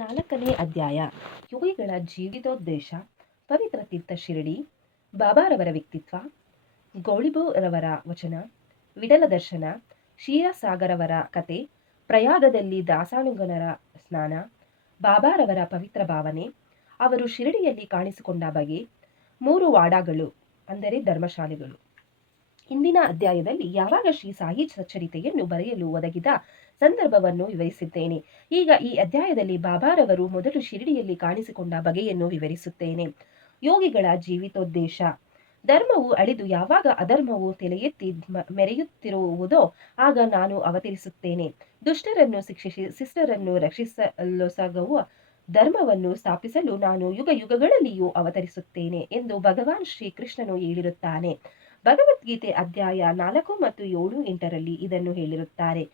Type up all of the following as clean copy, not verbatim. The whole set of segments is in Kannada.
4ನೇ ಅಧ್ಯಾಯ ಯೋಗಿಗಳ ಜೀವಿತೋದ್ದೇಶ, ಪವಿತ್ರ ತೀರ್ಥ ಶಿರಡಿ, ಬಾಬಾರವರ ವ್ಯಕ್ತಿತ್ವ, ಗೌಳಿಬುರವರ ವಚನ, ವಿಡಲ ದರ್ಶನ, ಕ್ಷೀರಸಾಗರವರ ಕತೆ, ಪ್ರಯಾಗದಲ್ಲಿ ದಾಸಾನುಗನರ ಸ್ನಾನ, ಬಾಬಾರವರ ಪವಿತ್ರ ಭಾವನೆ, ಅವರು ಶಿರಡಿಯಲ್ಲಿ ಕಾಣಿಸಿಕೊಂಡ ಬಗೆ, 3 ವಾಡಾಗಳು ಅಂದರೆ ಧರ್ಮಶಾಲೆಗಳು. ಇಂದಿನ ಅಧ್ಯಾಯದಲ್ಲಿ ಯಾವಾಗ ಶ್ರೀ ಸಾಯಿ ಸಚ್ಚರಿತೆಯನ್ನು ಬರೆಯಲು ಒದಗಿದ ಸಂದರ್ಭವನ್ನು ವಿವರಿಸಿದ್ದೇನೆ. ಈಗ ಈ ಅಧ್ಯಾಯದಲ್ಲಿ ಬಾಬಾರವರು ಮೊದಲು ಶಿರಡಿಯಲ್ಲಿ ಕಾಣಿಸಿಕೊಂಡ ಬಗೆಯನ್ನು ವಿವರಿಸುತ್ತೇನೆ. ಯೋಗಿಗಳ ಜೀವಿತೋದ್ದೇಶ. ಧರ್ಮವು ಅಳಿದು ಯಾವಾಗ ಅಧರ್ಮವು ತಲೆ ಎತ್ತಿ ಮೆರೆಯುತ್ತಿರುವುದೋ ಆಗ ನಾನು ಅವತರಿಸುತ್ತೇನೆ. ದುಷ್ಟರನ್ನು ಶಿಕ್ಷಿಸಿ ಶಿಷ್ಟರನ್ನು ರಕ್ಷಿಸಲೊಸಗುವ ಧರ್ಮವನ್ನು ಸ್ಥಾಪಿಸಲು ನಾನು ಯುಗ ಯುಗಗಳಲ್ಲಿಯೂ ಅವತರಿಸುತ್ತೇನೆ ಎಂದು ಭಗವಾನ್ ಶ್ರೀಕೃಷ್ಣನು ಹೇಳಿರುತ್ತಾನೆ. ಭಗವದ್ಗೀತೆ ಅಧ್ಯಾಯ 4 ಮತ್ತು 7, 8ರಲ್ಲಿ ಇದನ್ನು ಹೇಳಿರುತ್ತಾರೆ.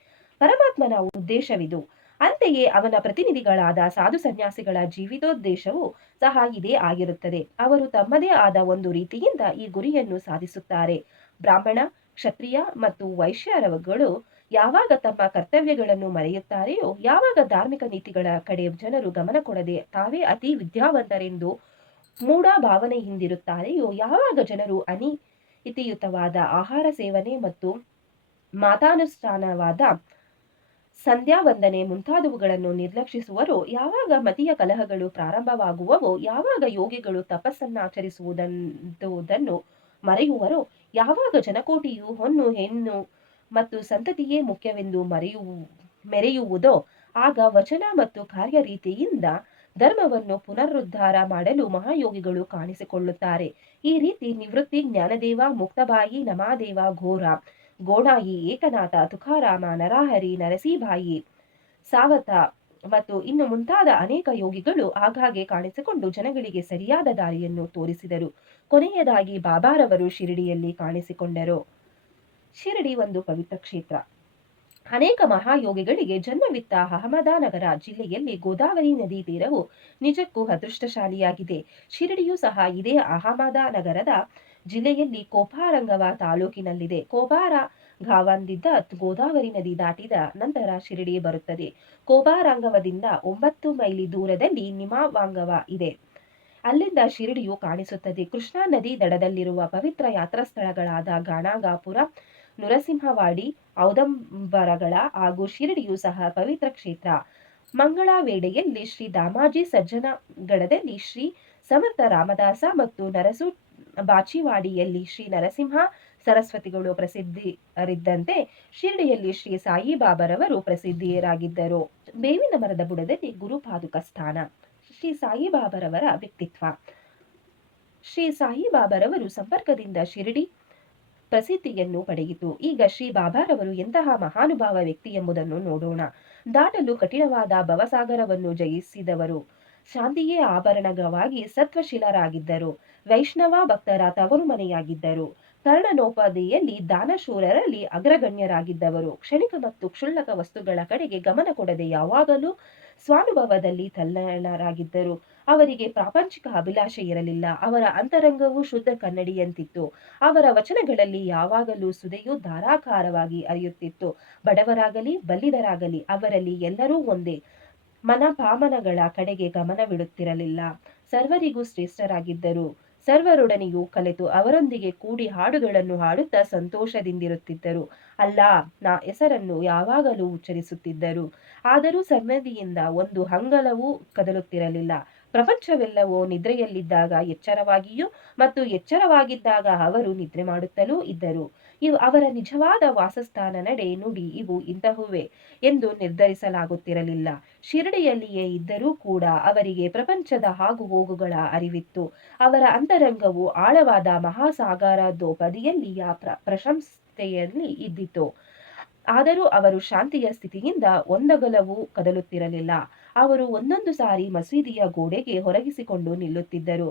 ಪರಮಾತ್ಮನ ಉದ್ದೇಶವಿದು. ಅಂತೆಯೇ ಅವನ ಪ್ರತಿನಿಧಿಗಳಾದ ಸಾಧು ಸನ್ಯಾಸಿಗಳ ಜೀವಿತೋದ್ದೇಶವೂ ಸಹ ಇದೇ ಆಗಿರುತ್ತದೆ. ಅವರು ತಮ್ಮದೇ ಆದ ಒಂದು ರೀತಿಯಿಂದ ಈ ಗುರಿಯನ್ನು ಸಾಧಿಸುತ್ತಾರೆ. ಬ್ರಾಹ್ಮಣ, ಕ್ಷತ್ರಿಯ ಮತ್ತು ವೈಶ್ಯರವರು ಯಾವಾಗ ತಮ್ಮ ಕರ್ತವ್ಯಗಳನ್ನು ಮರೆಯುತ್ತಾರೆಯೋ, ಯಾವಾಗ ಧಾರ್ಮಿಕ ನೀತಿಗಳ ಕಡೆ ಜನರು ಗಮನ ಕೊಡದೆ ತಾವೇ ಅತಿ ವಿದ್ಯಾವಂತರೆಂದು ಮೂಢ ಭಾವನೆಯಿಂದಿರುತ್ತಾರೆಯೋ, ಯಾವಾಗ ಜನರು ಇತಿಯುತವಾದ ಆಹಾರ ಸೇವನೆ ಮತ್ತು ಮಾತಾನುಷ್ಠಾನವಾದ ಸಂಧ್ಯಾ ವಂದನೆ ಮುಂತಾದವುಗಳನ್ನು ನಿರ್ಲಕ್ಷಿಸುವರೋ, ಯಾವಾಗ ಮತೀಯ ಕಲಹಗಳು ಪ್ರಾರಂಭವಾಗುವವೋ, ಯಾವಾಗ ಯೋಗಿಗಳು ತಪಸ್ಸನ್ನಾಚರಿಸುವುದನ್ನು ಮರೆಯುವರೋ, ಯಾವಾಗ ಜನಕೋಟಿಯು ಹೊನ್ನು ಹೆಣ್ಣು ಮತ್ತು ಸಂತತಿಯೇ ಮುಖ್ಯವೆಂದು ಮೆರೆಯುವುದೋ, ಆಗ ವಚನ ಮತ್ತು ಕಾರ್ಯ ರೀತಿಯಿಂದ ಧರ್ಮವನ್ನು ಪುನರುದ್ಧಾರ ಮಾಡಲು ಮಹಾಯೋಗಿಗಳು ಕಾಣಿಸಿಕೊಳ್ಳುತ್ತಾರೆ. ಈ ರೀತಿ ನಿವೃತ್ತಿ, ಜ್ಞಾನದೇವ, ಮುಕ್ತಬಾಯಿ, ನಮಾದೇವ, ಘೋರ, ಗೋಣಾಯಿ, ಏಕನಾಥ, ತುಕಾರಾಮ, ನರಹರಿ, ನರಸೀಬಾಯಿ, ಸಾವತ ಮತ್ತು ಇನ್ನು ಮುಂತಾದ ಅನೇಕ ಯೋಗಿಗಳು ಆಗಾಗ್ಗೆ ಕಾಣಿಸಿಕೊಂಡು ಜನಗಳಿಗೆ ಸರಿಯಾದ ದಾರಿಯನ್ನು ತೋರಿಸಿದರು. ಕೊನೆಯದಾಗಿ ಬಾಬಾರವರು ಶಿರಡಿಯಲ್ಲಿ ಕಾಣಿಸಿಕೊಂಡರು. ಶಿರಡಿ ಒಂದು ಪವಿತ್ರ ಕ್ಷೇತ್ರ. ಅನೇಕ ಮಹಾಯೋಗಿಗಳಿಗೆ ಜನ್ಮವಿತ್ತ ಅಹಮದನಗರ ಜಿಲ್ಲೆಯಲ್ಲಿ ಗೋದಾವರಿ ನದಿ ತೀರವು ನಿಜಕ್ಕೂ ಅದೃಷ್ಟಶಾಲಿಯಾಗಿದೆ. ಶಿರಡಿಯೂ ಸಹ ಇದೇ ಅಹಮದನಗರದ ಜಿಲ್ಲೆಯಲ್ಲಿ ಕೋಪಾರಂಗವ ತಾಲೂಕಿನಲ್ಲಿದೆ. ಕೋಪಾರಗಾಂವದಿಂದ ಗೋದಾವರಿ ನದಿ ದಾಟಿದ ನಂತರ ಶಿರಡಿ ಬರುತ್ತದೆ. ಕೋಪಾರಂಗವದಿಂದ 9 ಮೈಲಿ ದೂರದಲ್ಲಿ ನಿಮಾವಾಂಗವ ಇದೆ. ಅಲ್ಲಿಂದ ಶಿರಡಿಯು ಕಾಣಿಸುತ್ತದೆ. ಕೃಷ್ಣಾ ನದಿ ದಡದಲ್ಲಿರುವ ಪವಿತ್ರ ಯಾತ್ರಾಸ್ಥಳಗಳಾದ ಗಾಣಗಾಪುರ, ನರಸಿಂಹವಾಡಿ, ಔದಂಬರಗಳ ಹಾಗೂ ಶಿರಡಿಯೂ ಸಹ ಪವಿತ್ರ ಕ್ಷೇತ್ರ. ಮಂಗಳವೇಳೆಯಲ್ಲಿ ಶ್ರೀ ದಾಮಾಜಿ ಸಜ್ಜನಗಡದಲ್ಲಿ ಶ್ರೀ ಸಮರ್ಥ ರಾಮದಾಸ ಮತ್ತು ನರಸು ಬಾಚಿವಾಡಿಯಲ್ಲಿ ಶ್ರೀ ನರಸಿಂಹ ಸರಸ್ವತಿಗಳು ಪ್ರಸಿದ್ಧರಿದ್ದಂತೆ ಶಿರಡಿಯಲ್ಲಿ ಶ್ರೀ ಸಾಯಿಬಾಬಾರವರು ಪ್ರಸಿದ್ಧರಾಗಿದ್ದರು. ಬೇವಿನ ಮರದ ಬುಡದಲ್ಲಿ ಗುರುಪಾದುಕ ಸ್ಥಾನ. ಶ್ರೀ ಸಾಯಿಬಾಬಾರವರ ವ್ಯಕ್ತಿತ್ವ. ಶ್ರೀ ಸಾಯಿಬಾಬಾರವರು ಸಂಪರ್ಕದಿಂದ ಶಿರಡಿ ಪ್ರಸಿದ್ಧಿಯನ್ನು ಪಡೆಯಿತು. ಈಗ ಶ್ರೀ ಬಾಬಾರವರು ಎಂತಹ ಮಹಾನುಭಾವ ವ್ಯಕ್ತಿ ಎಂಬುದನ್ನು ನೋಡೋಣ. ದಾಟಲು ಕಠಿಣವಾದ ಭವಸಾಗರವನ್ನು ಜಯಿಸಿದವರು. ಶಾಂತಿಯೇ ಆಭರಣವಾಗಿ ಸತ್ವಶೀಲರಾಗಿದ್ದರು. ವೈಷ್ಣವ ಭಕ್ತರ ತವರು ಮನೆಯಾಗಿದ್ದರು. ಕರ್ಣನೋಪಾದಿಯಲ್ಲಿ ದಾನಶೂರರಲ್ಲಿ ಅಗ್ರಗಣ್ಯರಾಗಿದ್ದವರು. ಕ್ಷಣಿಕ ಮತ್ತು ಕ್ಷುಲ್ಲಕ ವಸ್ತುಗಳ ಕಡೆಗೆ ಗಮನ ಕೊಡದೆ ಯಾವಾಗಲೂ ಸ್ವಾನುಭವದಲ್ಲಿ ತಲ್ಲಣರಾಗಿದ್ದರು. ಅವರಿಗೆ ಪ್ರಾಪಂಚಿಕ ಅಭಿಲಾಷೆ ಇರಲಿಲ್ಲ. ಅವರ ಅಂತರಂಗವು ಶುದ್ಧ ಕನ್ನಡಿಯಂತಿತ್ತು. ಅವರ ವಚನಗಳಲ್ಲಿ ಯಾವಾಗಲೂ ಸುಧೆಯು ಧಾರಾಕಾರವಾಗಿ ಹರಿಯುತ್ತಿತ್ತು. ಬಡವರಾಗಲಿ ಬಲ್ಲಿದರಾಗಲಿ ಅವರಲ್ಲಿ ಎಲ್ಲರೂ ಒಂದೇ. ಮನಪಾಮನಗಳ ಕಡೆಗೆ ಗಮನವಿಡುತ್ತಿರಲಿಲ್ಲ. ಸರ್ವರಿಗೂ ಶ್ರೇಷ್ಠರಾಗಿದ್ದರು. ಸರ್ವರೊಡನೆಯೂ ಕಲೆತು ಅವರೊಂದಿಗೆ ಕೂಡಿ ಹಾಡುಗಳನ್ನು ಹಾಡುತ್ತಾ ಸಂತೋಷದಿಂದಿರುತ್ತಿದ್ದರು. ಅಲ್ಲಾಹ್ನ ಹೆಸರನ್ನು ಯಾವಾಗಲೂ ಉಚ್ಚರಿಸುತ್ತಿದ್ದರು. ಆದರೂ ಸನ್ನಿಧಿಯಿಂದ ಒಂದು ಅಂಗಲವೂ ಕದಲುತ್ತಿರಲಿಲ್ಲ. ಪ್ರಪಂಚವೆಲ್ಲವೂ ನಿದ್ರೆಯಲ್ಲಿದ್ದಾಗ ಎಚ್ಚರವಾಗಿಯೂ ಮತ್ತು ಎಚ್ಚರವಾಗಿದ್ದಾಗ ಅವರು ನಿದ್ರೆ ಮಾಡುತ್ತಲೂ ಇದ್ದರು. ಅವರ ನಿಜವಾದ ವಾಸಸ್ಥಾನ, ನಡೆ, ನುಡಿ ಇವು ಇಂತಹುವೇ ಎಂದು ನಿರ್ಧರಿಸಲಾಗುತ್ತಿರಲಿಲ್ಲ. ಶಿರಡಿಯಲ್ಲಿಯೇ ಇದ್ದರೂ ಕೂಡ ಅವರಿಗೆ ಪ್ರಪಂಚದ ಆಗುಹೋಗುಗಳ ಅರಿವಿತ್ತು. ಅವರ ಅಂತರಂಗವು ಆಳವಾದ ಮಹಾಸಾಗರದೋಪಾದಿಯಲ್ಲಿಯ ಪ್ರಶಂಸೆಯಲ್ಲಿ ಇದ್ದಿತು. ಆದರೂ ಅವರು ಶಾಂತಿಯ ಸ್ಥಿತಿಯಿಂದ ಒಂದಗಲವೂ ಕದಲುತ್ತಿರಲಿಲ್ಲ. ಅವರು ಒಂದೊಂದು ಸಾರಿ ಮಸೀದಿಯ ಗೋಡೆಗೆ ಹೊರಗಿಸಿಕೊಂಡು ನಿಲ್ಲುತ್ತಿದ್ದರು.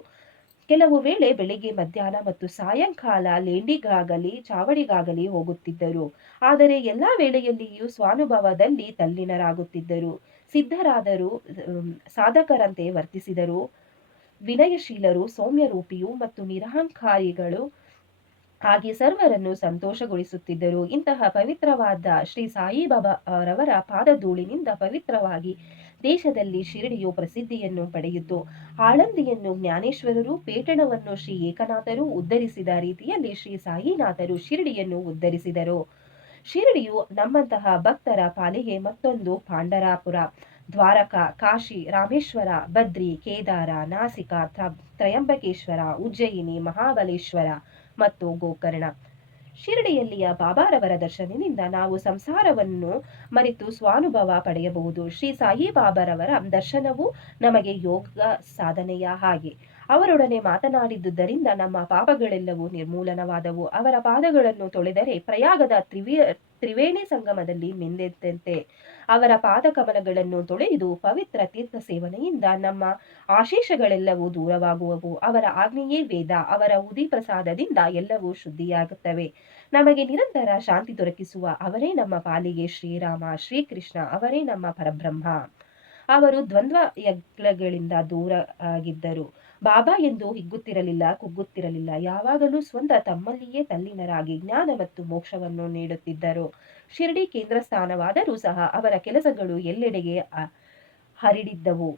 ಕೆಲವು ವೇಳೆ ಬೆಳಿಗ್ಗೆ, ಮಧ್ಯಾಹ್ನ ಮತ್ತು ಸಾಯಂಕಾಲ ಲೇಂಡಿಗಾಗಲಿ ಚಾವಡಿಗಾಗಲಿ ಹೋಗುತ್ತಿದ್ದರು. ಆದರೆ ಎಲ್ಲಾ ವೇಳೆಯಲ್ಲಿಯೂ ಸ್ವಾನುಭವದಲ್ಲಿ ತಲ್ಲೀನರಾಗುತ್ತಿದ್ದರು. ಸಿದ್ಧರಾದರು, ಸಾಧಕರಂತೆ ವರ್ತಿಸಿದರು. ವಿನಯಶೀಲರು, ಸೌಮ್ಯರೂಪಿಯೂ ಮತ್ತು ನಿರಹಂಕಾರಿಗಳು ಆಗಿ ಸರ್ವರನ್ನು ಸಂತೋಷಗೊಳಿಸುತ್ತಿದ್ದರು. ಇಂತಹ ಪವಿತ್ರವಾದ ಶ್ರೀ ಸಾಯಿಬಾಬಾರವರ ಪಾದಧೂಳಿನಿಂದ ಪವಿತ್ರವಾಗಿ ದೇಶದಲ್ಲಿ ಶಿರಡಿಯು ಪ್ರಸಿದ್ಧಿಯನ್ನು ಪಡೆಯಿತು. ಆಳಂದಿಯನ್ನು ಜ್ಞಾನೇಶ್ವರರು, ಪೇಟಣವನ್ನು ಶ್ರೀ ಏಕನಾಥರು ಉದ್ಧರಿಸಿದ ರೀತಿಯಲ್ಲಿ ಶ್ರೀ ಸಾಯಿನಾಥರು ಶಿರಡಿಯನ್ನು ಉದ್ಧರಿಸಿದರು. ಶಿರಡಿಯು ನಮ್ಮಂತಹ ಭಕ್ತರ ಪಾಲಿಗೆ ಮತ್ತೊಂದು ಪಾಂಡರಾಪುರ. ದ್ವಾರಕಾ, ಕಾಶಿ, ರಾಮೇಶ್ವರ, ಬದ್ರಿ, ಕೇದಾರ, ನಾಸಿಕ, ತ್ರಯಂಬಕೇಶ್ವರ, ಉಜ್ಜಯಿನಿ, ಮಹಾಬಲೇಶ್ವರ ಮತ್ತು ಗೋಕರ್ಣ. ಶಿರಡಿಯಲ್ಲಿಯ ಬಾಬಾರವರ ದರ್ಶನದಿಂದ ನಾವು ಸಂಸಾರವನ್ನು ಮರೆತು ಸ್ವಾನುಭವ ಪಡೆಯಬಹುದು. ಶ್ರೀ ಸಾಯಿ ಬಾಬಾರವರ ದರ್ಶನವು ನಮಗೆ ಯೋಗ ಸಾಧನೆಯ ಹಾಗೆ. ಅವರೊಡನೆ ಮಾತನಾಡಿದ್ದುದರಿಂದ ನಮ್ಮ ಪಾಪಗಳೆಲ್ಲವೂ ನಿರ್ಮೂಲನವಾದವು. ಅವರ ಪಾದಗಳನ್ನು ತೊಳೆದರೆ ಪ್ರಯಾಗದ ತ್ರಿವೇಣಿ ಸಂಗಮದಲ್ಲಿ ಮಿಂದೆದ್ದಂತೆ. ಅವರ ಪಾದ ಕಮಲಗಳನ್ನು ತೊಳೆದು ಪವಿತ್ರ ತೀರ್ಥ ಸೇವನೆಯಿಂದ ನಮ್ಮ ಆಶೇಷಗಳೆಲ್ಲವೂ ದೂರವಾಗುವವು. ಅವರ ಆಜ್ಞೆಯೇ ವೇದ. ಅವರ ಉದಿ ಪ್ರಸಾದದಿಂದ ಎಲ್ಲವೂ ಶುದ್ಧಿಯಾಗುತ್ತವೆ. ನಮಗೆ ನಿರಂತರ ಶಾಂತಿ ದೊರಕಿಸುವ ಅವರೇ ನಮ್ಮ ಪಾಲಿಗೆ ಶ್ರೀರಾಮ, ಶ್ರೀಕೃಷ್ಣ. ಅವರೇ ನಮ್ಮ ಪರಬ್ರಹ್ಮ. ಅವರು ದ್ವಂದ್ವ ಯಜ್ಞಗಳಿಂದ ದೂರ ಆಗಿದ್ದರು. ಬಾಬಾ ಎಂದು ಹಿಗ್ಗುತ್ತಿರಲಿಲ್ಲ, ಕುಗ್ಗುತ್ತಿರಲಿಲ್ಲ. ಯಾವಾಗಲೂ ಸ್ವಂತ ತಮ್ಮಲ್ಲಿಯೇ ತಲ್ಲೀನರಾಗಿ ಜ್ಞಾನ ಮತ್ತು ಮೋಕ್ಷವನ್ನು ನೀಡುತ್ತಿದ್ದರು. ಶಿರಡಿ ಕೇಂದ್ರ ಸ್ಥಾನವಾದರೂ ಸಹ ಅವರ ಕೆಲಸಗಳು ಎಲ್ಲೆಡೆಗೆ ಹರಡಿದ್ದವು.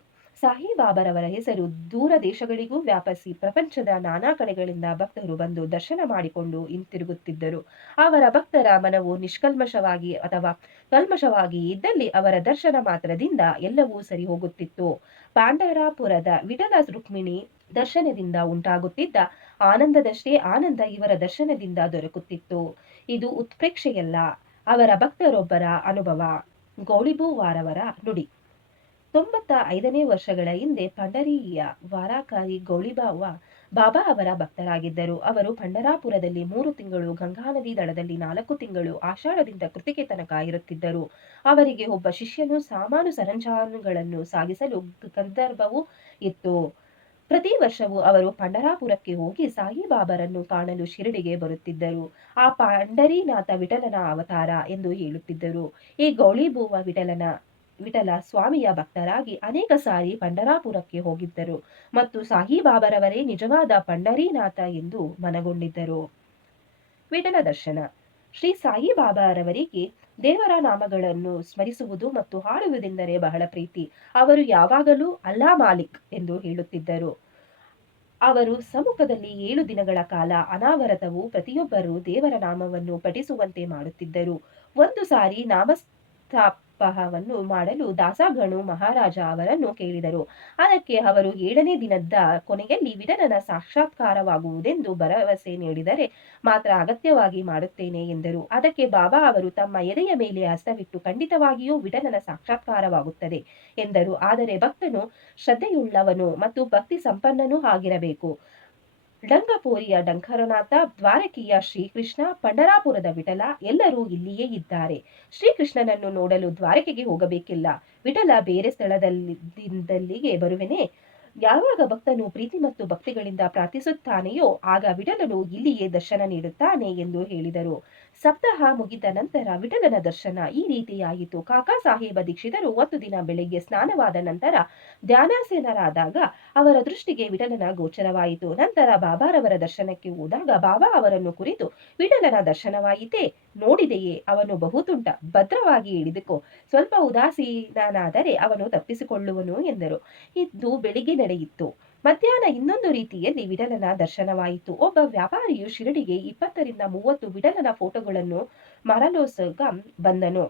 ಸಾಯಿಬಾಬಾರವರ ಹೆಸರು ದೂರ ದೇಶಗಳಿಗೂ ವ್ಯಾಪಿಸಿ ಪ್ರಪಂಚದ ನಾನಾ ಕಡೆಗಳಿಂದ ಭಕ್ತರು ಬಂದು ದರ್ಶನ ಮಾಡಿಕೊಂಡು ಹಿಂತಿರುಗುತ್ತಿದ್ದರು. ಅವರ ಭಕ್ತರ ಮನವು ನಿಷ್ಕಲ್ಮಶವಾಗಿ ಅಥವಾ ಕಲ್ಮಶವಾಗಿ ಇದ್ದಲ್ಲಿ ಅವರ ದರ್ಶನ ಮಾತ್ರದಿಂದ ಎಲ್ಲವೂ ಸರಿ ಹೋಗುತ್ತಿತ್ತು. ಪಾಂಡರಾಪುರದ ವಿಠಲ ರುಕ್ಮಿಣಿ ದರ್ಶನದಿಂದ ಉಂಟಾಗುತ್ತಿದ್ದ ಆನಂದದಷ್ಟೇ ಆನಂದ ಇವರ ದರ್ಶನದಿಂದ ದೊರಕುತ್ತಿತ್ತು. ಇದು ಉತ್ಪ್ರೇಕ್ಷೆಯಲ್ಲ, ಅವರ ಭಕ್ತರೊಬ್ಬರ ಅನುಭವ. ಗೌಳಿಬುವಾರವರ ನುಡಿ. 95ನೇ ವರ್ಷಗಳ ಹಿಂದೆ ಪಂಡರಿಯ ವಾರಾಕಾರಿ ಗೌಳಿಬಾವ ಬಾಬಾ ಅವರ ಭಕ್ತರಾಗಿದ್ದರು. ಅವರು ಪಂಡರಾಪುರದಲ್ಲಿ 3 ತಿಂಗಳು, ಗಂಗಾ ನದಿ ದಡದಲ್ಲಿ 4 ತಿಂಗಳು, ಆಷಾಢದಿಂದ ಕೃತಿಕೆ ತನಕ ಇರುತ್ತಿದ್ದರು. ಅವರಿಗೆ ಒಬ್ಬ ಶಿಷ್ಯನು ಸಾಮಾನು ಸರಂಜಾನುಗಳನ್ನು ಸಾಗಿಸಲು ಗಂದರ್ಭವೂ ಇತ್ತು. ಪ್ರತಿ ವರ್ಷವೂ ಅವರು ಪಂಡರಾಪುರಕ್ಕೆ ಹೋಗಿ ಸಾಯಿಬಾಬಾರನ್ನು ಕಾಣಲು ಶಿರಡಿಗೆ ಬರುತ್ತಿದ್ದರು. ಆ ಪಂಡರೀನಾಥ ವಿಠಲನ ಅವತಾರ ಎಂದು ಹೇಳುತ್ತಿದ್ದರು. ಈ ಗೌಳಿಬುವ ವಿಠಲ ಸ್ವಾಮಿಯ ಭಕ್ತರಾಗಿ ಅನೇಕ ಸಾರಿ ಪಂಡರಾಪುರಕ್ಕೆ ಹೋಗಿದ್ದರು ಮತ್ತು ಸಾಯಿಬಾಬಾರವರೇ ನಿಜವಾದ ಪಂಡರೀನಾಥ ಎಂದು ಮನಗೊಂಡಿದ್ದರು. ವಿಠಲ ದರ್ಶನ. ಶ್ರೀ ಸಾಯಿಬಾಬಾರವರಿಗೆ ದೇವರ ನಾಮಗಳನ್ನು ಸ್ಮರಿಸುವುದು ಮತ್ತು ಹಾಡುವುದೆಂದರೆ ಬಹಳ ಪ್ರೀತಿ. ಅವರು ಯಾವಾಗಲೂ ಅಲ್ಲಾ ಮಾಲಿಕ್ ಎಂದು ಹೇಳುತ್ತಿದ್ದರು. ಅವರು ಸಮ್ಮುಖದಲ್ಲಿ 7 ದಿನಗಳ ಕಾಲ ಅನಾವರತವು ಪ್ರತಿಯೊಬ್ಬರೂ ದೇವರ ನಾಮವನ್ನು ಪಠಿಸುವಂತೆ ಮಾಡುತ್ತಿದ್ದರು. ಒಂದು ಸಾರಿ ನಾಮಸ್ಥಾಪವನ್ನು ಮಾಡಲು ದಾಸಗಣು ಮಹಾರಾಜ ಅವರನ್ನು ಕೇಳಿದರು. ಅದಕ್ಕೆ ಅವರು 7ನೇ ದಿನದ ಕೊನೆಯಲ್ಲಿ ವಿಠಲನ ಸಾಕ್ಷಾತ್ಕಾರವಾಗುವುದೆಂದು ಭರವಸೆ ನೀಡಿದರೆ ಮಾತ್ರ ಅಗತ್ಯವಾಗಿ ಮಾಡುತ್ತೇನೆ ಎಂದರು. ಅದಕ್ಕೆ ಬಾಬಾ ಅವರು ತಮ್ಮ ಎದೆಯ ಮೇಲೆ ಹಸ್ತವಿಟ್ಟು ಖಂಡಿತವಾಗಿಯೂ ವಿಠಲನ ಸಾಕ್ಷಾತ್ಕಾರವಾಗುತ್ತದೆ ಎಂದರು. ಆದರೆ ಭಕ್ತನು ಶ್ರದ್ಧೆಯುಳ್ಳವನು ಮತ್ತು ಭಕ್ತಿ ಸಂಪನ್ನನೂ ಆಗಿರಬೇಕು. ಡಂಗಪೋರಿಯ ಡಂಕರನಾಥ, ದ್ವಾರಕಿಯ ಶ್ರೀಕೃಷ್ಣ, ಪಂಡರಾಪುರದ ವಿಠಲ ಎಲ್ಲರೂ ಇಲ್ಲಿಯೇ ಇದ್ದಾರೆ. ಶ್ರೀಕೃಷ್ಣನನ್ನು ನೋಡಲು ದ್ವಾರಕೆಗೆ ಹೋಗಬೇಕಿಲ್ಲ. ವಿಠಲ ಬೇರೆ ಸ್ಥಳದಲ್ಲಿಗೆ ಬರುವೆನೆ. ಯಾವಾಗ ಭಕ್ತನು ಪ್ರೀತಿ ಮತ್ತು ಭಕ್ತಿಗಳಿಂದ ಪ್ರಾರ್ಥಿಸುತ್ತಾನೆಯೋ ಆಗ ವಿಠಲನು ಇಲ್ಲಿಯೇ ದರ್ಶನ ನೀಡುತ್ತಾನೆ ಎಂದು ಹೇಳಿದರು. ಸಪ್ತಾಹ ಮುಗಿದ ನಂತರ ವಿಠಲನ ದರ್ಶನ ಈ ರೀತಿಯಾಯಿತು. ಕಾಕಾ ಸಾಹೇಬ ದೀಕ್ಷಿತರು ಒಂದು ದಿನ ಬೆಳಿಗ್ಗೆ ಸ್ನಾನವಾದ ನಂತರ ಧ್ಯಾನಾಸೀನರಾದಾಗ ಅವರ ದೃಷ್ಟಿಗೆ ವಿಠಲನ ಗೋಚರವಾಯಿತು. ನಂತರ ಬಾಬಾರವರ ದರ್ಶನಕ್ಕೆ ಹೋದಾಗ ಬಾಬಾ ಅವರನ್ನು ಕುರಿತು, ವಿಠಲನ ದರ್ಶನವಾಯಿತೇ? ನೋಡಿದೆಯೇ? ಅವನು ಬಹುತುಂಟ, ಭದ್ರವಾಗಿ ಹಿಡಿದುಕೋ. ಸ್ವಲ್ಪ ಉದಾಸೀನನಾದರೆ ಅವನು ತಪ್ಪಿಸಿಕೊಳ್ಳುವನು ಎಂದರು. ಇದು ಬೆಳಿಗ್ಗೆ ನಡೆಯಿತು. ಮಧ್ಯಾಹ್ನ ಇನ್ನೊಂದು ರೀತಿಯಲ್ಲಿ ವಿಠಲನ ದರ್ಶನವಾಯಿತು. ಒಬ್ಬ ವ್ಯಾಪಾರಿಯು ಶಿರಡಿಗೆ 20 ರಿಂದ 30 ವಿಠಲನ ಫೋಟೋಗಳನ್ನು ಮಾರಲೋಸ್ಗ ಬಂದನು.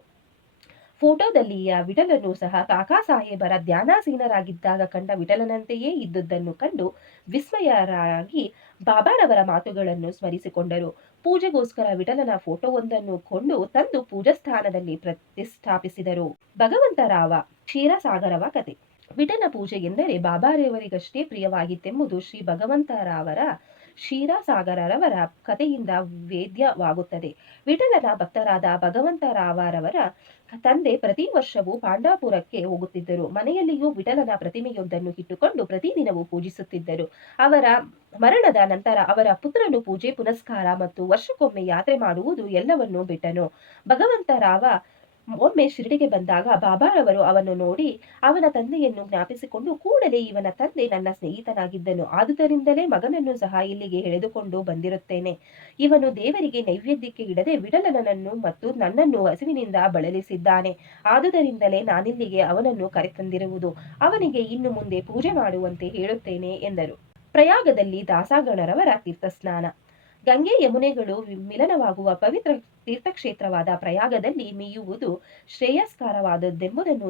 ಫೋಟೋದಲ್ಲಿಯ ವಿಠಲನು ಸಹ ಕಾಕಾ ಸಾಹೇಬರ ಧ್ಯಾನಾಸೀನರಾಗಿದ್ದಾಗ ಕಂಡ ವಿಠಲನಂತೆಯೇ ಇದ್ದುದನ್ನು ಕಂಡು ವಿಸ್ಮಯರಾಗಿ ಬಾಬಾರವರ ಮಾತುಗಳನ್ನು ಸ್ಮರಿಸಿಕೊಂಡರು. ಪೂಜೆಗೋಸ್ಕರ ವಿಠಲನ ಫೋಟೋವೊಂದನ್ನು ಕೊಂಡು ತಂದು ಪೂಜಾಸ್ಥಾನದಲ್ಲಿ ಪ್ರತಿಷ್ಠಾಪಿಸಿದರು. ಭಗವಂತರಾವ ಕ್ಷೀರಸಾಗರವ ಕತೆ. ವಿಠಲ ಪೂಜೆ ಎಂದರೆ ಬಾಬಾರವರಿಗಷ್ಟೇ ಪ್ರಿಯವಾಗಿತ್ತೆಂಬುದು ಶ್ರೀ ಭಗವಂತರಾವರ ಕ್ಷೀರಸಾಗರರವರ ಕಥೆಯಿಂದ ವೇದ್ಯವಾಗುತ್ತದೆ. ವಿಠಲನ ಭಕ್ತರಾದ ಭಗವಂತರಾವರವರ ತಂದೆ ಪ್ರತಿ ವರ್ಷವೂ ಪಾಂಡಾಪುರಕ್ಕೆ ಹೋಗುತ್ತಿದ್ದರು. ಮನೆಯಲ್ಲಿಯೂ ವಿಠಲನ ಪ್ರತಿಮೆಯೊಂದನ್ನು ಇಟ್ಟುಕೊಂಡು ಪ್ರತಿದಿನವೂ ಪೂಜಿಸುತ್ತಿದ್ದರು. ಅವರ ಮರಣದ ನಂತರ ಅವರ ಪುತ್ರನು ಪೂಜೆ ಪುನಸ್ಕಾರ ಮತ್ತು ವರ್ಷಕ್ಕೊಮ್ಮೆ ಯಾತ್ರೆ ಮಾಡುವುದು ಎಲ್ಲವನ್ನೂ ಬಿಟ್ಟನು. ಭಗವಂತರಾವ ಒಮ್ಮೆ ಶಿರಡಿಗೆ ಬಂದಾಗ ಬಾಬಾರವರು ಅವನು ನೋಡಿ ಅವನ ತಂದೆಯನ್ನು ಜ್ಞಾಪಿಸಿಕೊಂಡು, ಕೂಡಲೇ ಇವನ ತಂದೆ ನನ್ನ ಸ್ನೇಹಿತನಾಗಿದ್ದನು, ಆದುದರಿಂದಲೇ ಮಗನನ್ನು ಸಹ ಇಲ್ಲಿಗೆ ಎಳೆದುಕೊಂಡು ಬಂದಿರುತ್ತೇನೆ. ಇವನು ದೇವರಿಗೆ ನೈವೇದ್ಯಕ್ಕೆ ಇಡದೆ ವಿಠಲನನ್ನು ಮತ್ತು ನನ್ನನ್ನು ಹಸಿವಿನಿಂದ ಬಳಲಿಸಿದ್ದಾನೆ, ಆದುದರಿಂದಲೇ ನಾನಿಲ್ಲಿಗೆ ಅವನನ್ನು ಕರೆತಂದಿರುವುದು. ಅವನಿಗೆ ಇನ್ನು ಮುಂದೆ ಪೂಜೆ ಮಾಡುವಂತೆ ಹೇಳುತ್ತೇನೆ ಎಂದರು. ಪ್ರಯಾಗದಲ್ಲಿ ದಾಸಗಣರವರ ತೀರ್ಥಸ್ನಾನ. ಗಂಗೆ ಯಮುನೆಗಳು ಮಿಲನವಾಗುವ ಪವಿತ್ರ ತೀರ್ಥಕ್ಷೇತ್ರವಾದ ಪ್ರಯಾಗದಲ್ಲಿ ಮೀಯುವುದು ಶ್ರೇಯಸ್ಕರವಾದದ್ದೆಂಬುದನ್ನು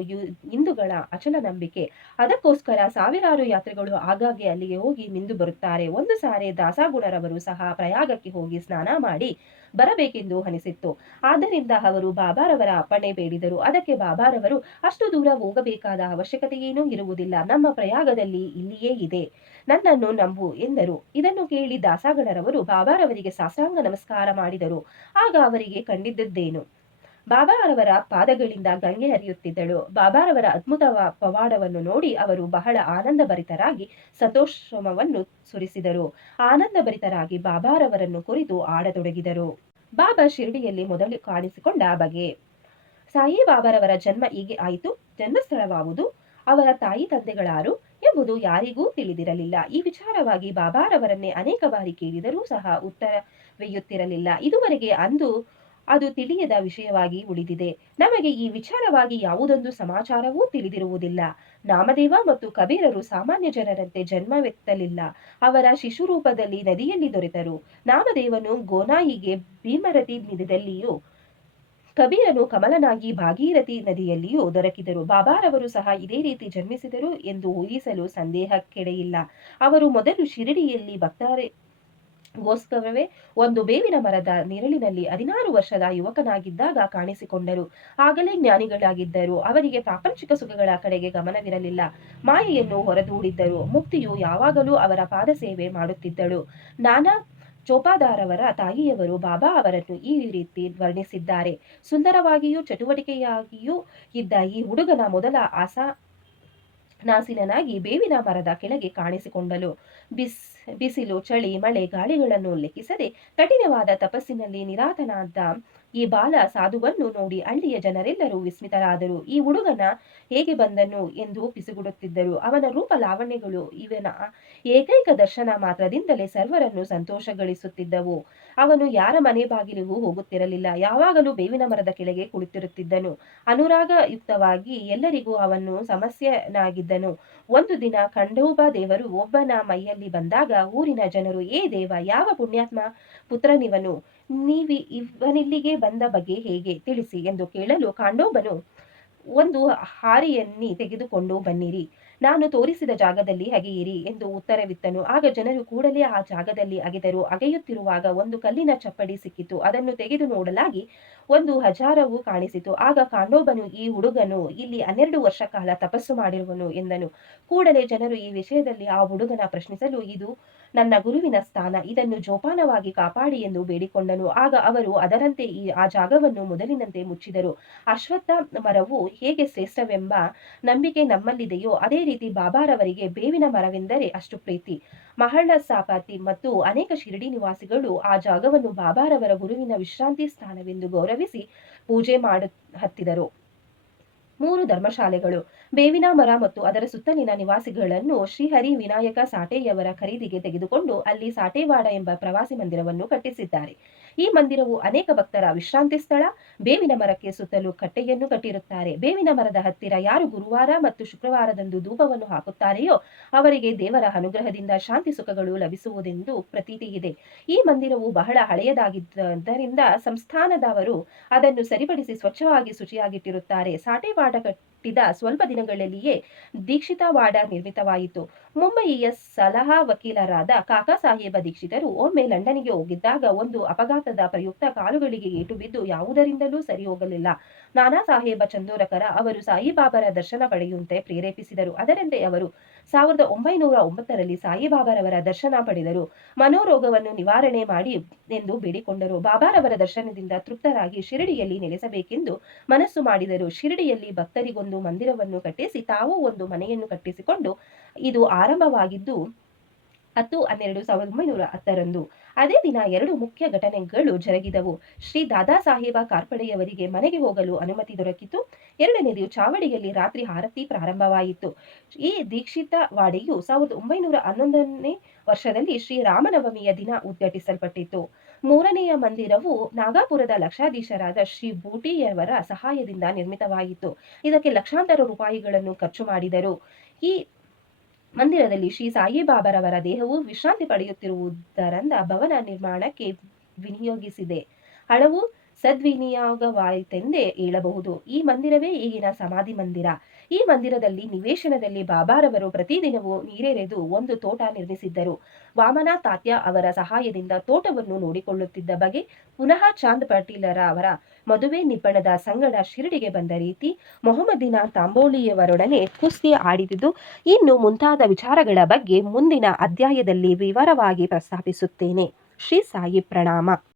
ಹಿಂದೂಗಳ ಅಚಲ ನಂಬಿಕೆ. ಅದಕ್ಕೋಸ್ಕರ ಸಾವಿರಾರು ಯಾತ್ರಿಗಳು ಆಗಾಗ್ಗೆ ಅಲ್ಲಿಗೆ ಹೋಗಿ ಮಿಂದು ಬರುತ್ತಾರೆ. ಒಂದು ಸಾರಿ ದಾಸಗುಣರವರು ಸಹ ಪ್ರಯಾಗಕ್ಕೆ ಹೋಗಿ ಸ್ನಾನ ಮಾಡಿ ಬರಬೇಕೆಂದು ಅನಿಸಿತ್ತು. ಆದ್ದರಿಂದ ಅವರು ಬಾಬಾರವರ ಅಪ್ಪಣೆ ಬೇಡಿದರು. ಅದಕ್ಕೆ ಬಾಬಾರವರು, ಅಷ್ಟು ದೂರ ಹೋಗಬೇಕಾದ ಅವಶ್ಯಕತೆಯೇನೂ ಇರುವುದಿಲ್ಲ, ನಮ್ಮ ಪ್ರಯಾಗದಲ್ಲಿ ಇಲ್ಲಿಯೇ ಇದೆ, ನನ್ನನ್ನು ನಂಬು ಎಂದರು. ಇದನ್ನು ಕೇಳಿ ದಾಸಗಣರವರು ಬಾಬಾರವರಿಗೆ ಸಾಷ್ಟಾಂಗ ನಮಸ್ಕಾರ ಮಾಡಿದರು. ಆಗ ಅವರಿಗೆ ಕಂಡಿದ್ದೇನು, ಬಾಬಾರವರ ಪಾದಗಳಿಂದ ಗಂಗೆ ಹರಿಯುತ್ತಿದ್ದಳು. ಬಾಬಾರವರ ಅದ್ಭುತ ಪವಾಡವನ್ನು ನೋಡಿ ಅವರು ಬಹಳ ಆನಂದ ಭರಿತರಾಗಿ ಸಂತೋಷವನ್ನು ಸುರಿಸಿದರು. ಆನಂದ ಭರಿತರಾಗಿ ಬಾಬಾರವರನ್ನು ಕುರಿತು ಆಡತೊಡಗಿದರು. ಬಾಬಾ ಶಿರಡಿಯಲ್ಲಿ ಮೊದಲು ಕಾಣಿಸಿಕೊಂಡ ಬಗೆ. ಸಾಯಿಬಾಬಾರವರ ಜನ್ಮ ಹೀಗೆ ಆಯಿತು, ಜನ್ಮಸ್ಥಳವಾವುದು, ಅವರ ತಾಯಿ ತಂದೆಗಳಾರು ಎಂಬುದು ಯಾರಿಗೂ ತಿಳಿದಿರಲಿಲ್ಲ. ಈ ವಿಚಾರವಾಗಿ ಬಾಬಾರವರನ್ನೇ ಅನೇಕ ಬಾರಿ ಕೇಳಿದರೂ ಸಹ ಉತ್ತರವೆಯುತ್ತಿರಲಿಲ್ಲ. ಇದುವರೆಗೆ ಅದು ತಿಳಿಯದ ವಿಷಯವಾಗಿ ಉಳಿದಿದೆ. ನಮಗೆ ಈ ವಿಚಾರವಾಗಿ ಯಾವುದೊಂದು ಸಮಾಚಾರವೂ ತಿಳಿದಿರುವುದಿಲ್ಲ. ನಾಮದೇವ ಮತ್ತು ಕಬೀರರು ಸಾಮಾನ್ಯ ಜನರಂತೆ ಜನ್ಮವೆತ್ತಲಿಲ್ಲ. ಅವರ ಶಿಶುರೂಪದಲ್ಲಿ ನದಿಯಲ್ಲಿ ದೊರೆತರು. ನಾಮದೇವನು ಗೋನಾಯಿಗೆ ಭೀಮರತಿ ನದಿಯಲ್ಲಿಯೂ, ಕಬೀರನು ಕಮಲನಾಗಿ ಭಾಗೀರಥಿ ನದಿಯಲ್ಲಿಯೂ ದೊರಕಿದರು. ಬಾಬಾರವರು ಸಹ ಇದೇ ರೀತಿ ಜನ್ಮಿಸಿದರು ಎಂದು ಊಹಿಸಲು ಸಂದೇಹಕ್ಕೆಡೆಯಿಲ್ಲ. ಅವರು ಮೊದಲು ಶಿರಡಿಯಲ್ಲಿ ಭಕ್ತರಿಗೋಸ್ಕರವೇ ಒಂದು ಬೇವಿನ ಮರದ ನೆರಳಿನಲ್ಲಿ 16 ವರ್ಷದ ಯುವಕನಾಗಿದ್ದಾಗ ಕಾಣಿಸಿಕೊಂಡರು. ಆಗಲೇ ಜ್ಞಾನಿಗಳಾಗಿದ್ದರು. ಅವರಿಗೆ ಪ್ರಾಪಂಚಿಕ ಸುಖಗಳ ಕಡೆಗೆ ಗಮನವಿರಲಿಲ್ಲ. ಮಾಯೆಯನ್ನು ಹೊರದೂಡಿದ್ದರು. ಮುಕ್ತಿಯು ಯಾವಾಗಲೂ ಅವರ ಪಾದ ಸೇವೆ ಮಾಡುತ್ತಿದ್ದಳು. ನಾನಾ ಚೋಪಾದಾರವರ ತಾಯಿಯವರು ಬಾಬಾ ಅವರನ್ನು ಈ ರೀತಿ ವರ್ಣಿಸಿದ್ದಾರೆ. ಸುಂದರವಾಗಿಯೂ ಚಟುವಟಿಕೆಯಾಗಿಯೂ ಇದ್ದ ಈ ಹುಡುಗನ ಮೊದಲ ನಾಸಿಲನಾಗಿ ಬೇವಿನ ಮರದ ಕೆಳಗೆ ಕಾಣಿಸಿಕೊಂಡಳು. ಬಿಸಿಲು, ಚಳಿ, ಮಳೆ, ಗಾಳಿಗಳನ್ನು ಲೆಕ್ಕಿಸದೆ ಕಠಿಣವಾದ ತಪಸ್ಸಿನಲ್ಲಿ ನಿರತನಾದ ಈ ಬಾಲ ಸಾಧುವನ್ನು ನೋಡಿ ಹಳ್ಳಿಯ ಜನರೆಲ್ಲರೂ ವಿಸ್ಮಿತರಾದರು. ಈ ಹುಡುಗನ ಹೇಗೆ ಬಂದನು ಎಂದು ಪಿಸುಗುಡುತ್ತಿದ್ದರು. ಅವನ ರೂಪ ಲಾವಣ್ಯಗಳು ಇವನ ಏಕೈಕ ದರ್ಶನ ಮಾತ್ರದಿಂದಲೇ ಸರ್ವರನ್ನು ಸಂತೋಷಗಳಿಸುತ್ತಿದ್ದವು. ಅವನು ಯಾರ ಮನೆ ಬಾಗಿಲಿಗೂ ಹೋಗುತ್ತಿರಲಿಲ್ಲ. ಯಾವಾಗಲೂ ಬೇವಿನ ಮರದ ಕೆಳಗೆ ಕುಳಿತಿರುತ್ತಿದ್ದನು. ಅನುರಾಗಯುಕ್ತವಾಗಿ ಎಲ್ಲರಿಗೂ ಅವನು ಸಮಸ್ಯನಾಗಿದ್ದನು. ಒಂದು ದಿನ ಖಂಡೋಬಾ ದೇವರು ಒಬ್ಬನ ಮೈಯಲ್ಲಿ ಬಂದಾಗ ಊರಿನ ಜನರು, ಏ ದೇವ, ಯಾವ ಪುಣ್ಯಾತ್ಮ ಪುತ್ರನಿವನು, ಇವನಿಲ್ಲಿಗೆ ಬಂದ ಬಗೆ ಹೇಗೆ ತಿಳಿಸಿ ಎಂದು ಕೇಳಲು, ಖಂಡೋಬನು, ಒಂದು ಹಾರೆಯನ್ನಿ ತೆಗೆದುಕೊಂಡು ಬನ್ನಿರಿ, ನಾನು ತೋರಿಸಿದ ಜಾಗದಲ್ಲಿ ಅಗೆಯಿರಿ ಎಂದು ಉತ್ತರವಿತ್ತನು. ಆಗ ಜನರು ಕೂಡಲೇ ಆ ಜಾಗದಲ್ಲಿ ಅಗೆದರು. ಅಗೆಯುತ್ತಿರುವಾಗ ಒಂದು ಕಲ್ಲಿನ ಚಪ್ಪಡಿ ಸಿಕ್ಕಿತು. ಅದನ್ನು ತೆಗೆದು ನೋಡಲಾಗಿ ಒಂದು ಹಜಾರವು ಕಾಣಿಸಿತು. ಆಗ ಖಂಡೋಬನು, ಈ ಹುಡುಗನು ಇಲ್ಲಿ 12 ವರ್ಷ ಕಾಲ ತಪಸ್ಸು ಮಾಡಿರುವನು ಎಂದನು. ಕೂಡಲೇ ಜನರು ಈ ವಿಷಯದಲ್ಲಿ ಆ ಹುಡುಗನ ಪ್ರಶ್ನಿಸಲು, ಇದು ನನ್ನ ಗುರುವಿನ ಸ್ಥಾನ, ಇದನ್ನು ಜೋಪಾನವಾಗಿ ಕಾಪಾಡಿ ಎಂದು ಬೇಡಿಕೊಂಡನು. ಆಗ ಅವರು ಅದರಂತೆ ಆ ಜಾಗವನ್ನು ಮೊದಲಿನಂತೆ ಮುಚ್ಚಿದರು. ಅಶ್ವತ್ಥ ಮರವು ಹೇಗೆ ಶ್ರೇಷ್ಠವೆಂಬ ನಂಬಿಕೆ ನಮ್ಮಲ್ಲಿದೆಯೋ ಅದೇ ರೀತಿ ಬಾಬಾರವರಿಗೆ ಬೇವಿನ ಮರವೆಂದರೆ ಅಷ್ಟು ಪ್ರೀತಿ. ಮಹಳ್ಳ ಸಾಪಾತಿ ಮತ್ತು ಅನೇಕ ಶಿರಡಿ ನಿವಾಸಿಗಳು ಆ ಜಾಗವನ್ನು ಬಾಬಾರವರ ಗುರುವಿನ ವಿಶ್ರಾಂತಿ ಸ್ಥಾನವೆಂದು ಗೌರವಿಸಿ ಪೂಜೆ ಹತ್ತಿದರು. 3 ಧರ್ಮಶಾಲೆಗಳು, ಬೇವಿನ ಮರ ಮತ್ತು ಅದರ ಸುತ್ತಲಿನ ನಿವಾಸಿಗಳನ್ನು ಶ್ರೀಹರಿ ವಿನಾಯಕ ಸಾಟೆಯವರ ಖರೀದಿಗೆ ತೆಗೆದುಕೊಂಡು ಅಲ್ಲಿ ಸಾಟೇವಾಡ ಎಂಬ ಪ್ರವಾಸಿ ಮಂದಿರವನ್ನು ಕಟ್ಟಿಸಿದ್ದಾರೆ. ಈ ಮಂದಿರವು ಅನೇಕ ಭಕ್ತರ ವಿಶ್ರಾಂತಿ ಸ್ಥಳ. ಬೇವಿನ ಮರಕ್ಕೆ ಸುತ್ತಲೂ ಕಟ್ಟೆಯನ್ನು ಕಟ್ಟಿರುತ್ತಾರೆ. ಬೇವಿನ ಮರದ ಹತ್ತಿರ ಯಾರು ಗುರುವಾರ ಮತ್ತು ಶುಕ್ರವಾರದಂದು ಧೂಪವನ್ನು ಹಾಕುತ್ತಾರೆಯೋ ಅವರಿಗೆ ದೇವರ ಅನುಗ್ರಹದಿಂದ ಶಾಂತಿ ಸುಖಗಳು ಲಭಿಸುವುದೆಂದು ಪ್ರತೀತಿ ಇದೆ. ಈ ಮಂದಿರವು ಬಹಳ ಹಳೆಯದಾಗಿದ್ದರಿಂದ ಸಂಸ್ಥಾನದವರು ಅದನ್ನು ಸರಿಪಡಿಸಿ ಸ್ವಚ್ಛವಾಗಿ ಶುಚಿಯಾಗಿಟ್ಟಿರುತ್ತಾರೆ. ಸಾಟೇವಾಡ ಕಟ್ಟಿದ ಸ್ವಲ್ಪ ದಿನಗಳಲ್ಲಿಯೇ ದೀಕ್ಷಿತವಾಡ ನಿರ್ಮಿತವಾಯಿತು. ಮುಂಬಯಿಯ ಸಲಹಾ ವಕೀಲರಾದ ಕಾಕಾ ಸಾಹೇಬ ದೀಕ್ಷಿತರು ಒಮ್ಮೆ ಲಂಡನ್ನಿಗೆ ಹೋಗಿದ್ದಾಗ ಒಂದು ಅಪಘಾತದ ಪ್ರಯುಕ್ತ ಕಾಲುಗಳಿಗೆ ಏಟು ಬಿದ್ದು ಯಾವುದರಿಂದಲೂ ಸರಿ ಹೋಗಲಿಲ್ಲ. ನಾನಾ ಸಾಹೇಬ ಚಂದೋರಕರ ಅವರು ಸಾಯಿಬಾಬಾರ ದರ್ಶನ ಪಡೆಯುವಂತೆ ಪ್ರೇರೇಪಿಸಿದರು. ಅದರಂತೆ ಅವರು 1909ರಲ್ಲಿ ಸಾಯಿಬಾಬಾರವರ ದರ್ಶನ ಪಡೆದರು. ಮನೋರೋಗವನ್ನು ನಿವಾರಣೆ ಮಾಡಿ ಎಂದು ಬೇಡಿಕೊಂಡರು. ಬಾಬಾರವರ ದರ್ಶನದಿಂದ ತೃಪ್ತರಾಗಿ ಶಿರಡಿಯಲ್ಲಿ ನೆಲೆಸಬೇಕೆಂದು ಮನಸ್ಸು ಮಾಡಿದರು. ಶಿರಡಿಯಲ್ಲಿ ಭಕ್ತರಿಗೊಂದು ಮಂದಿರವನ್ನು ಕಟ್ಟಿಸಿ ತಾವು ಒಂದು ಮನೆಯನ್ನು ಕಟ್ಟಿಸಿಕೊಂಡು ಇದು ಆರಂಭವಾಗಿದ್ದು 10/12/1910ರಂದು. ಅದೇ ದಿನ 2 ಮುಖ್ಯ ಘಟನೆಗಳು ಜರುಗಿದವು. ಶ್ರೀ ದಾದಾ ಸಾಹೇಬ ಕಾರ್ಪಡೆಯವರಿಗೆ ಮನೆಗೆ ಹೋಗಲು ಅನುಮತಿ ದೊರಕಿತು. ಎರಡನೇದು ಚಾವಡಿಯಲ್ಲಿ ರಾತ್ರಿ ಆರತಿ ಪ್ರಾರಂಭವಾಯಿತು. ಈ ದೀಕ್ಷಿತವಾಡಿಯು 1911ನೇ ವರ್ಷದಲ್ಲಿ ಶ್ರೀ ರಾಮನವಮಿಯ ದಿನ ಉದ್ಘಾಟಿಸಲ್ಪಟ್ಟಿತು. ಮೂರನೆಯ ಮಂದಿರವು ನಾಗಪುರದ ಲಕ್ಷಾಧೀಶರಾದ ಶ್ರೀ ಬೂಟಿಯವರ ಸಹಾಯದಿಂದ ನಿರ್ಮಿತವಾಯಿತು. ಇದಕ್ಕೆ ಲಕ್ಷಾಂತರ ರೂಪಾಯಿಗಳನ್ನು ಖರ್ಚು ಮಾಡಿದರು. ಈ ಮಂದಿರದಲ್ಲಿ ಶ್ರೀ ಸಾಯಿಬಾಬಾರವರ ದೇಹವು ವಿಶ್ರಾಂತಿ ಪಡೆಯುತ್ತಿರುವುದರಿಂದ ಭವನ ನಿರ್ಮಾಣಕ್ಕೆ ವಿನಿಯೋಗಿಸಿದೆ. ಹಣವು ಸದ್ವಿನಿಯೋಗವಾಯಿತೆಂದೇ ಹೇಳಬಹುದು. ಈ ಮಂದಿರವೇ ಈಗಿನ ಸಮಾಧಿ ಮಂದಿರ. ಈ ಮಂದಿರದಲ್ಲಿ ನಿವೇಶನದಲ್ಲಿ ಬಾಬಾರವರು ಪ್ರತಿದಿನವೂ ನೀರೆರೆದು ಒಂದು ತೋಟ ನಿರ್ಮಿಸಿದ್ದರು. ವಾಮನ ತಾತ್ಯ ಅವರ ಸಹಾಯದಿಂದ ತೋಟವನ್ನು ನೋಡಿಕೊಳ್ಳುತ್ತಿದ್ದ ಬಗೆ, ಪುನಃ ಚಾಂದ್ ಪಾಟೀಲರ ಅವರ ಮದುವೆ ನಿಬ್ಬಣದ ಸಂಗಡ ಶಿರಡಿಗೆ ಬಂದ ರೀತಿ, ಮೊಹಮ್ಮದಿನ ತಾಂಬೋಲಿಯವರೊಡನೆ ಕುಸ್ತಿ ಆಡಿದುದು, ಇನ್ನು ಮುಂತಾದ ವಿಚಾರಗಳ ಬಗ್ಗೆ ಮುಂದಿನ ಅಧ್ಯಾಯದಲ್ಲಿ ವಿವರವಾಗಿ ಪ್ರಸ್ತಾಪಿಸುತ್ತೇನೆ. ಶ್ರೀ ಸಾಯಿ ಪ್ರಣಾಮ.